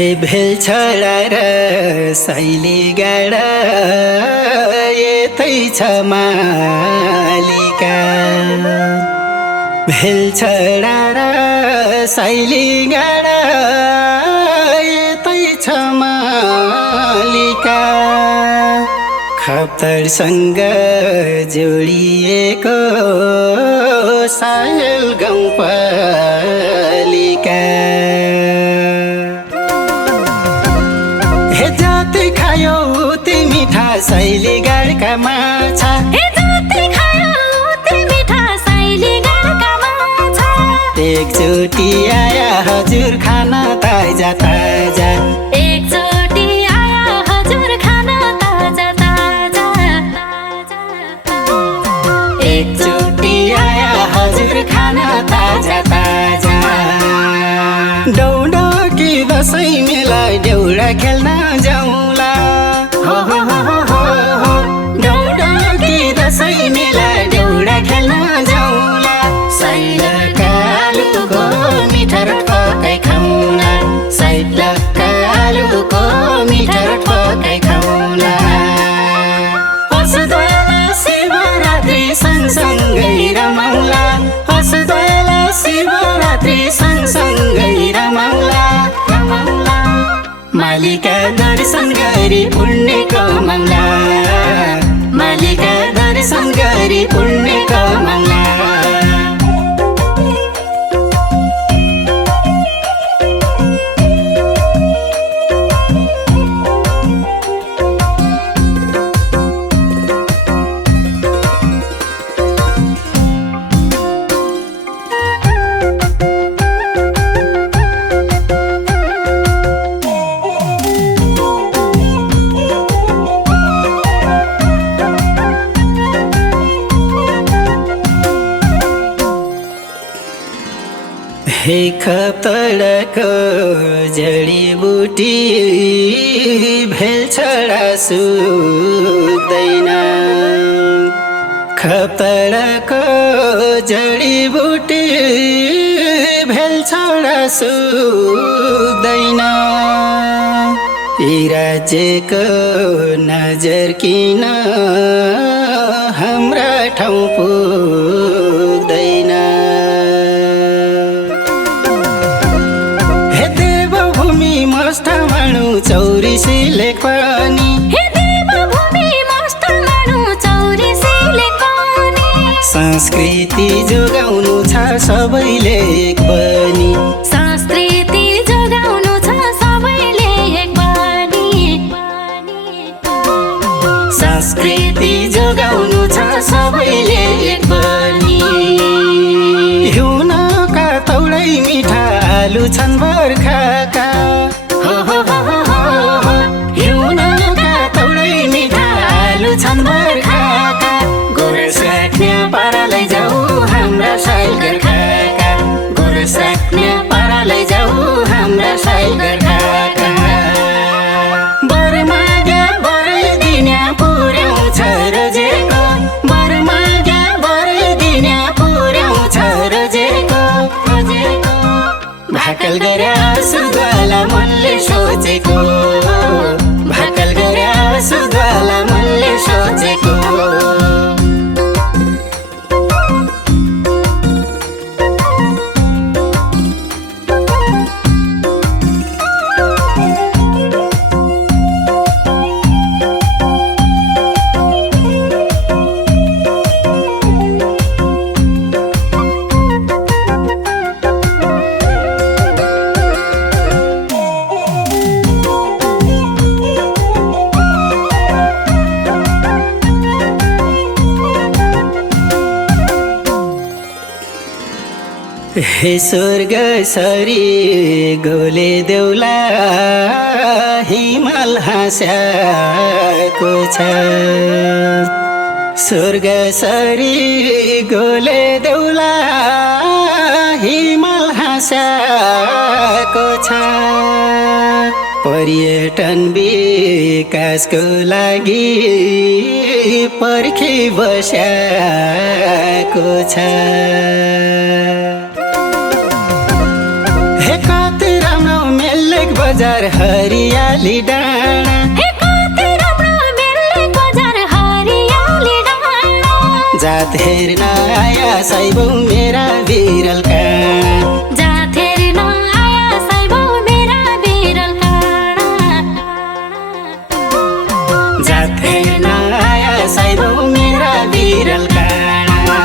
हे भेल छडा र सैली गाडा यतै छ मालिका भेल छडा र सैली गाडा यतै छ मालिका खप्तरसँग जोडिएको सायल गाउँपालिका खायो ते मिठा सैली गाडका माछा एकचोटि आया हजुर खाना ताजा ताजा एकचोटि आया हजुर खाना ताजा ताजा एकचोटि आया हजुर खाना ताजा ताजा दौडकी दसैँ मेला देउडा खेल्न जाउँला हो हो हो हो हो दौडकी दसैँ मेला देउडा खेल्न जाउँला सैलका आलुको मिठा पकाइ खाउँला सैलका आलुको मिठा पकाइ खाउँला हसदोला शिवरात्रि सँगसँगै रमाउँला हसदोला शिवरात्रि सँगसँगै रमाउँला रमाउँला मालिका दर्शन गरी पुण्य कमाउँला मालिका दर्शन गरी पुण्य कमाउँला हे खप्तडको जडीबुटी भेल छडा सुक्दैन खप्तडको जडीबुटी भेल छडा सुक्दैन यी राज्यको नजर किन हाम्रा ठाउँ पुग्दैन चौरिसी लेखनी संस्कृति जोगाउनु छ सबैले एक बनी संस्कृति जोगाउनु छ सबैले एक बनी संस्कृति जोगाउनु छ सबैले एक बनी हिउनका तौलै मिठा आलु छन् बर्खाका हो हो हो हो हिउनका तौलै मिठा आलु छन् बर्खाका गोरस राख्ने पारा लैजाऊ हाम्रा साइल गर्खाका गोरस राख्ने पारा लैजाऊ हाम्रा साइल गर्खाका बरमाग्या बरदिन्या पुर्याउँछ रोजेको बरमाग्या बरदिन्या पुर्याउँछ रोजेको रोजेको भाकल गरे हे स्वर्ग सरी गोले देउला हिमाल हाँस्याको छ स्वर्ग सरी गोले देउला हिमाल हाँस्याको छ पर्यटन विकासको लागि पर्खी बस्याको छ हे कति राम्रो मेलेक बजार हरियाली डाँडा जात हेर्न आया साइबौ मेरा बिरल काँडा जात हेर्न आया साइबौ मेरा बिरल काँडा जात हेर्न आया साइबौ मेरा बिरल काँडा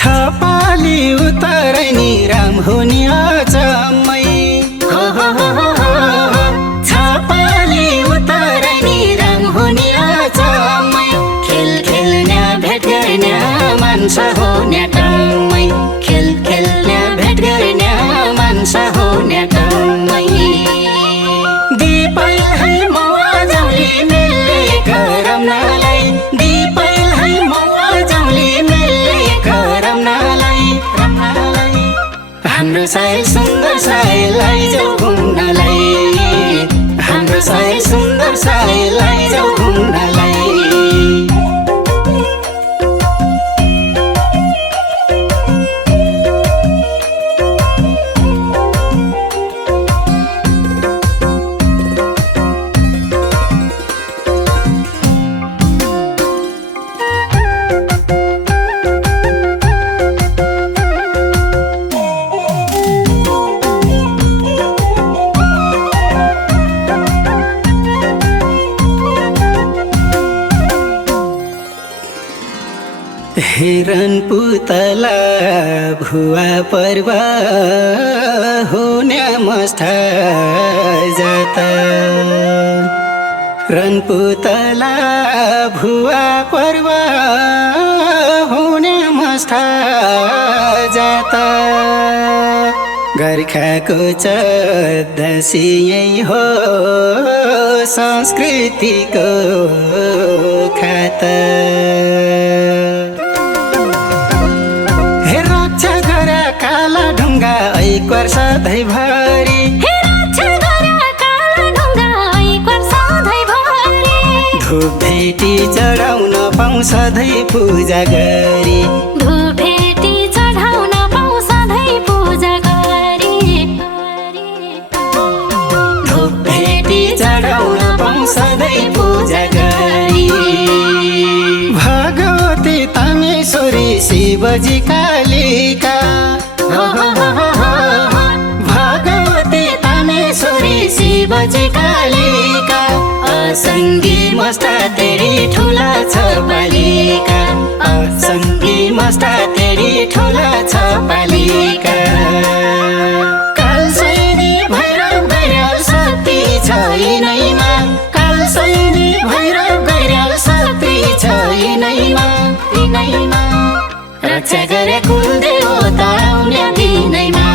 छपाली उतरै नि राम हुने अचम्मै छपाली उतरै नि राम हुने अचम्मै खेल खेल्ने भेट गर्ने मान्छ हो न्याटम्मै खेल खेल्ने भेट गर्ने मान्छ हो न्याटम्मै दिपैल है मौवा जाउली मेल्ले करमनालाई दिपैल है मौवा जाउली मेल्ले करमनालाई हाम्रो साइल सुन्दर साइललाई जाऊ घुम्नलाई हाम्रो साइल सुन्दर साइललाई जाऊ घुम्नलाई हिरन पुतला भुवा पर्व हुने मस्था जाता रन पुतला भुवा पर्व हुने मस्था जाता गोर्खाको चौदसी यही हो संस्कृतिको खाता काला ढुङ्गा ऐक्वर सधैँभरि धुप भेटी चढाउन पाउँ सधैँ पूजा गरी धुप भेटी चढाउन पाउँ सधैँ पूजा गरी धुप भेटी चढाउन पाउँ सधैँ पूजा गरी भगवती तामेश्वरी शिवजी कालिका भगवती तामेश्वरी शिवजी कालिका असङ्गी मस्ता तेरी ठुला छ बालिका असङ्गी मस्ता तेरी ठुला छ बालिका कालसैनी भैरव गैरल शक्ति छ यिनैमा कालसैनी भैरव गैरल शक्ति छ यिनैमा रक्षा गरे कुल देवता आउने दिनैमा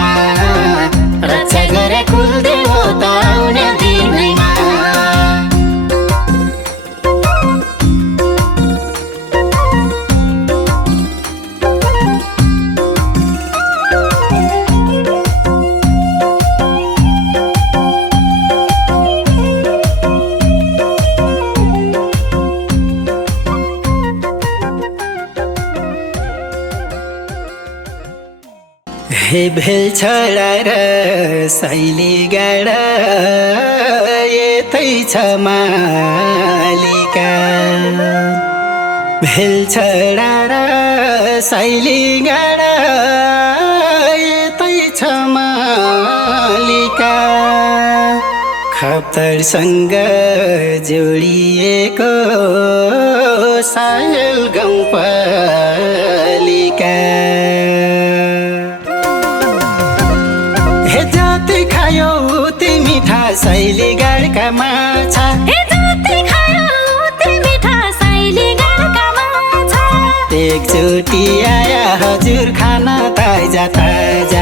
रक्षा गरे कुल देवता आउने दिनैमा हे भेलछडा र साइली गाडा यतै छ मालिका भेलछडा र साइली गाडा यतै छ मालिका खप्तरसँग जोडिएको सायल गाउँपालिका हे जाति खायो उति मिठा साइली गाडका माछा हे जाति खायो उति मिठा साइली गाडका माछा एकचोटि आया हजुर खाना ताजा ताजा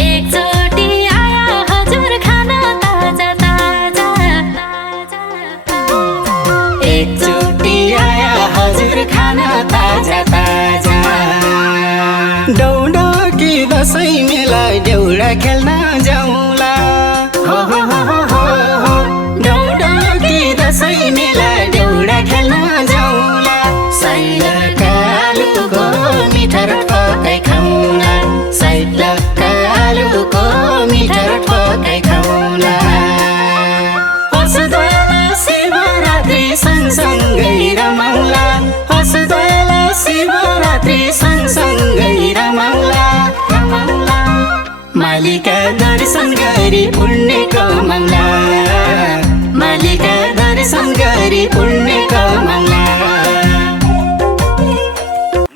एकचोटि आया हजुर खाना ताजा ताजा एकचोटि आया हजुर खाना ताजा ताजा दौडकी दसैँ मेला देउडा खेल्न जाउँला हो हो हो हो हो दौडकी दसैँ मेला देउडा खेल्न जाउँला साइलका आलुको मिठा पकाइ खाउँला साइलका आलुको मिठा पकाइ खाउँला हँसदोला शिवरात्रि सँगसँगै रमाउँला हँसदोला शिवरात्रि सँगसँगै रमाउँला रमाउँला मालिका दर्शन गरी पुण्य कमाउँला मालिका दर्शन गरी पुण्य कमाउँला।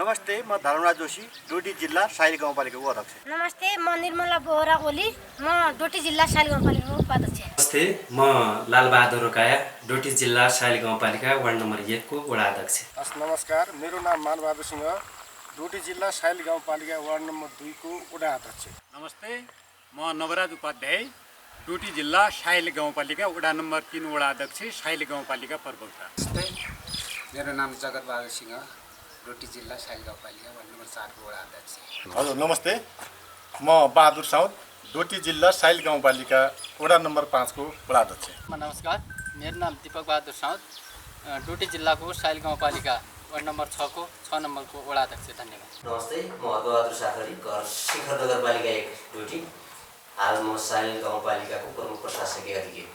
नमस्ते, म धर्मराज जोशी, डोटी जिल्ला साइली गाउँपालिकाको अध्यक्ष। नमस्ते, म निर्मला बोहरा ओली, म डोटी जिल्ला साइली गाउँपालिकाको उपाध्यक्ष। नमस्ते, म लालबहादुर रोकाया, डोटी जिल्ला साइली गाउँपालिका वार्ड नम्बर 1 को वडा अध्यक्ष। नमस्कार, मेरो नाम मानबहादुर सिंह, डोटी जिल्ला साइली गाउँपालिका वार्ड नम्बर 2 को वडा अध्यक्ष। नमस्ते, म नवराज उपाध्याय, डोटी जिल्ला साइली गाउँपालिका वडा नम्बर 3 वडा अध्यक्ष, साइली गाउँपालिका प्रवक्ता। नमस्ते, मेरो नाम जगत बहादुर सिंह, डोटी जिल्ला साइली गाउँपालिका वार्ड नम्बर 4 को वडा अध्यक्ष। हजुर नमस्ते, म बहादुर साउद, डोटी जिल्ला साइली गाउँपालिका वडा नम्बर 5 को वडा अध्यक्ष। नमस्कार, मेरो नाम दीपक बहादुर साउद, डोटी जिल्लाको साइली गाउँपालिका वार्ड नम्बर 6 नम्बरको वडा अध्यक्ष। धन्यवाद। नमस्ते, म अग्रबहादुर साखरी, घर शिखर नगरपालिका 1 डोटी। हाल म साइली गाउँपालिकाको प्रमुख प्रशासकीय अधिकारी।